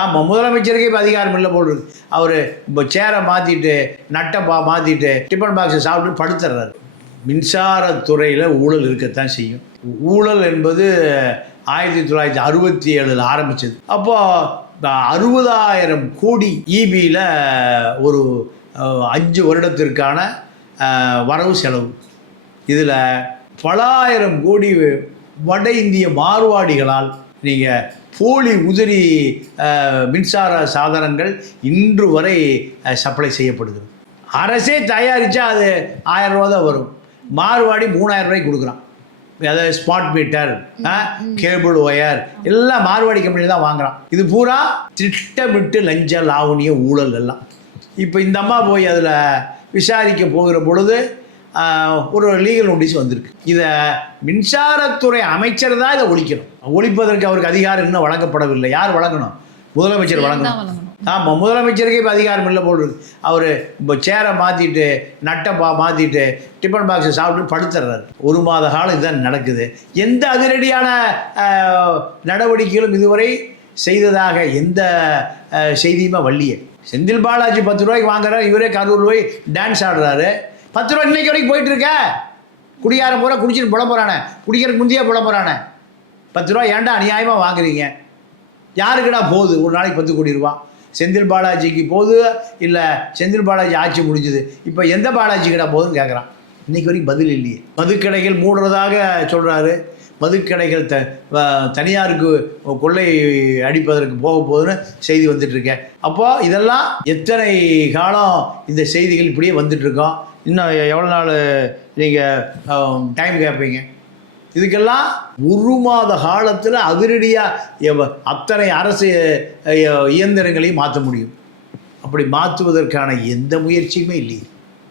ஆமாம், முதலமைச்சருக்கே இப்போ அதிகாரம் இல்லை போல் இருக்கு. அவர் இப்போ சேரை மாற்றிட்டு நட்டை மாற்றிட்டு டிஃபன் பாக்ஸை சாப்பிட்டு படுத்துடுறாரு. மின்சாரத்துறையில் ஊழல் இருக்கத்தான் செய்யும். ஊழல் என்பது 1967 ஆரம்பித்தது. அப்போது 60,000 கோடி ஈபியில் ஒரு 5 வருடத்திற்கான வரவு செலவு. இதில் பல ஆயிரம் கோடி வட இந்திய மார்வாடிகளால் நீங்கள் போலி உதிரி மின்சார சாதனங்கள் இன்று வரை சப்ளை செய்யப்படுகிறது. அரசே தயாரித்தா அது 1000 ரூபா தான் வரும். மார்வாடி 3000 ரூபாய்க்கு கொடுக்குறான். அதாவது ஸ்மார்ட் மீட்டர், கேபிள் ஒயர் எல்லாம் மார்வாடி கம்பெனியில் தான் வாங்குறான். இது பூரா திட்டமிட்டு லஞ்ச லாவணிய ஊழல் எல்லாம். இப்போ இந்த அம்மா போய் அதில் விசாரிக்க போகிற பொழுது ஒரு லீகல் நோட்டீஸ் வந்திருக்கு. இதை மின்சாரத்துறை அமைச்சர் தான் இதை ஒழிக்கணும். ஒழிப்பதற்கு அவருக்கு அதிகாரம் இன்னும் வழங்கப்படவில்லை. யார் வழங்கணும்? முதலமைச்சர் வழங்கணும். ஆமாம், முதலமைச்சருக்கே இப்போ அதிகாரம் இல்லை போல் இருக்கு. அவர் இப்போ சேரை மாற்றிட்டு நட்டை மாற்றிட்டு டிஃபன் பாக்ஸை சாப்பிட்டு படுத்துடுறாரு. 1 மாத காலம் இதுதான் நடக்குது. எந்த அதிரடியான நடவடிக்கைகளும் இதுவரை செய்ததாக எந்த செய்தியுமே வள்ளியே. செந்தில் பாலாஜி 10 ரூபாய்க்கு வாங்குறாரு, இவரே 100 ரூபாய் டான்ஸ் ஆடுறாரு. 10 ரூபா இன்னைக்கு வரைக்கும் போயிட்டு இருக்க. குடியார பூரா குடிச்சிட்டு புல போகிறானே, குடிக்கிறதுக்கு முந்தைய புல போகிறானே. 10 ரூபா ஏன்டா அநியாயமாக வாங்குறீங்க? யாருக்குடா போகுது ஒரு நாளைக்கு 10 கோடி ரூபா? செந்தில் பாலாஜிக்கு போகுது இல்லை செந்தில் பாலாஜி ஆட்சி முடிஞ்சுது, இப்போ எந்த பாலாஜிக்கிட்ட போகுதுன்னு கேட்குறான். இன்றைக்கி வரைக்கும் பதில் இல்லையே. மதுக்கடைகள் மூடுறதாக சொல்கிறாரு. மதுக்கடைகள் தனியாருக்கு கொள்ளை அடிப்பதற்கு போக போகுதுன்னு செய்தி வந்துட்டுருக்கேன். அப்போது இதெல்லாம் எத்தனை காலம் இந்த செய்திகள் இப்படியே வந்துட்டுருக்கோம்? இன்னும் எவ்வளோ நாள் நீங்கள் டைம் கேட்பீங்க? இதுக்கெல்லாம் 1 மாத காலத்தில் அதிரடியாக அத்தனை அரசு இயந்திரங்களையும் மாற்ற முடியும். அப்படி மாற்றுவதற்கான எந்த முயற்சியுமே இல்லையே.